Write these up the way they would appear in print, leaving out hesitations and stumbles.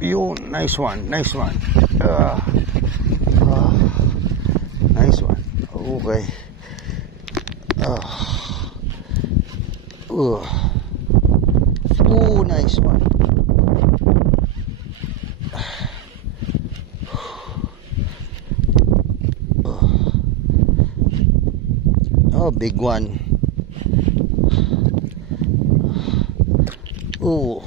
Yun, nice one, nice one. Nice one. Okay. Nice one. Oh, big one. Oh.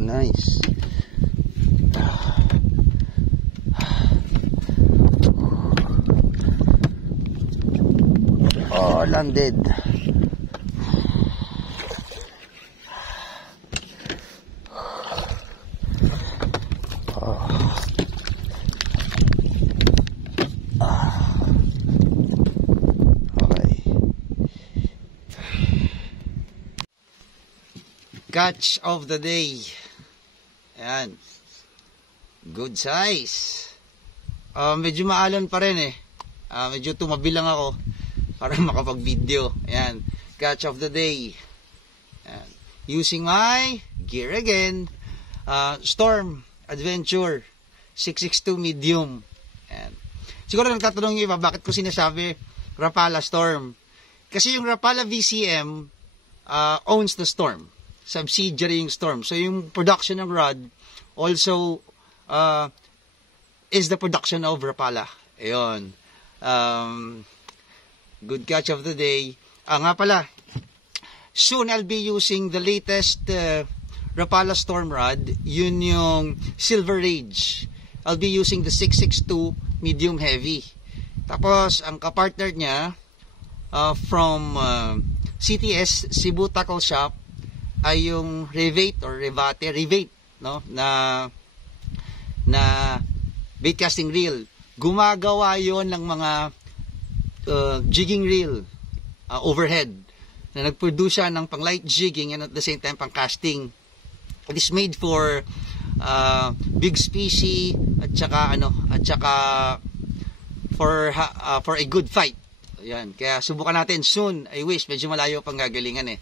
Nice. Oh, landed. Okay. Catch of the day. Ayan. Good size. Medyo maalon pa rin eh. Medyo tumabi lang ako para makapag-video. Ayan. Catch of the day. Ayan. Using my gear again. Storm Adventure 662 medium. Ayan. Siguro nagtatanong yung iba, bakit ko sinasabi Rapala Storm? Kasi yung Rapala VCM owns the Storm. Subsidiary yung Storm. So yung production ng rod also is the production of Rapala. Ayun. Good catch of the day. Nga pala, soon I'll be using the latest Rapala Storm rod. Yun yung Silver Rage. I'll be using the 662 medium heavy. Tapos ang kapartner niya from CTS Cebu Tackle Shop ay yung Revate or Revate, no, na bait casting reel. Gumagawa yon ng mga jigging reel overhead na nagproduce siya ng pang light jigging and at the same time pang casting. It is made for big species at saka for a good fight. Ayan, kaya subukan natin soon. I wish medyo malayo pang gagalingan eh.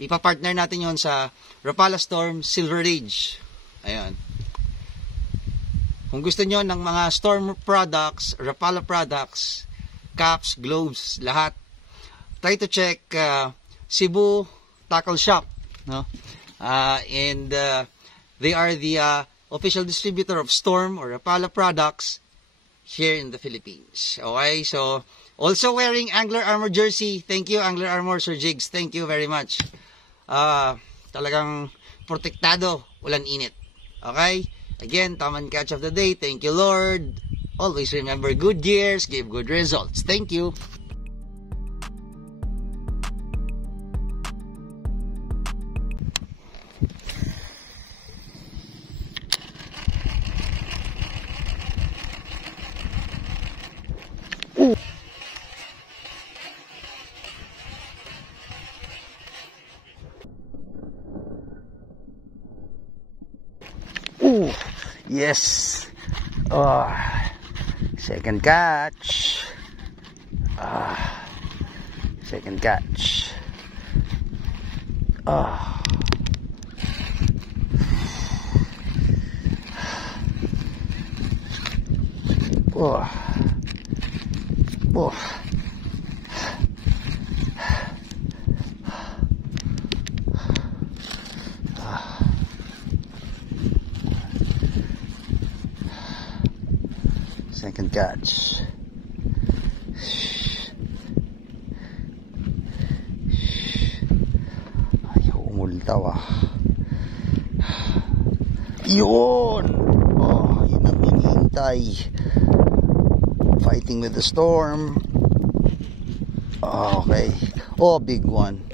Ipa-partner natin yon sa Rapala Storm Silver Rage. Ayan. Kung gusto nyo ng mga Storm products, Rapala products, caps, gloves, lahat, try to check Cebu Tackle Shop. No? And they are the official distributor of Storm or Rapala products here in the Philippines. Okay, so also wearing Angler Armor jersey. Thank you, Angler Armor, Sir Jigs. Thank you very much. Talagang protektado, walang init. Okay? Again, tamang catch of the day. Thank you, Lord. Always remember, good gears give good results. Thank you. Yes. Second catch. Second catch. Second catch. Ayaw umultaw Yun! Oh, yun ang hinihintay. Fighting with the storm. Okay. Oh, big one.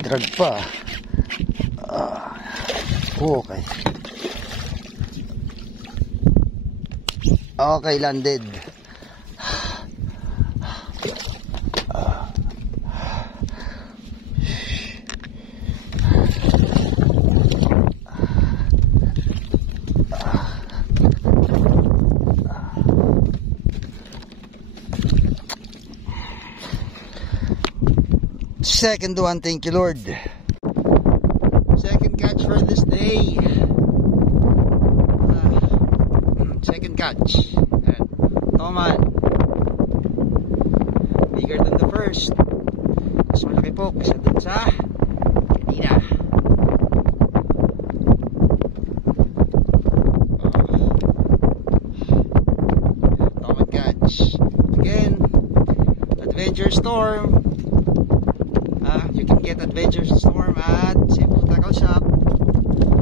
Drag pa. Okay. Okay, landed. Second one, thank you Lord. Second catch for this day. Second catch. Toman. Bigger than the first. Mas malaki po kasi dun sa kanina. Toman catch. Again, Adventure Storm. You can get Adventure Storm at Cebu Tackle Shop.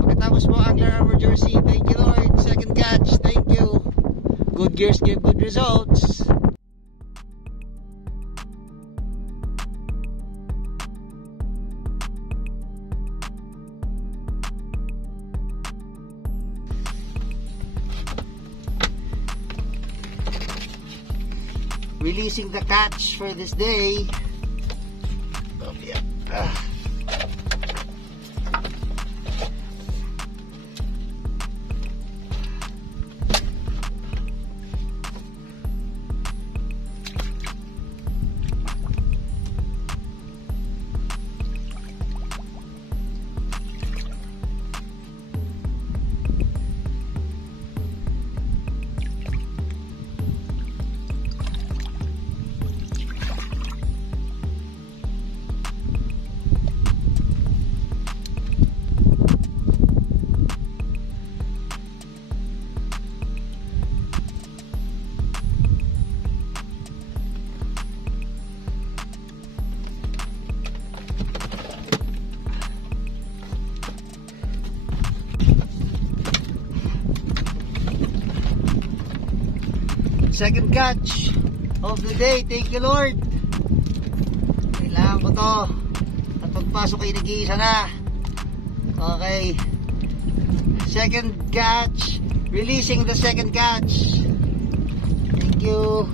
Pagkatapos po Angler Armor Jersey. Thank you Lord. Second catch. Thank you. Good gears give good results. Releasing the catch for this day. Oh, yeah. Second catch of the day. Thank you Lord. Kailangan ko to. At pagpasok ay nag-iisa na. Okay. Second catch. Releasing the second catch. Thank you.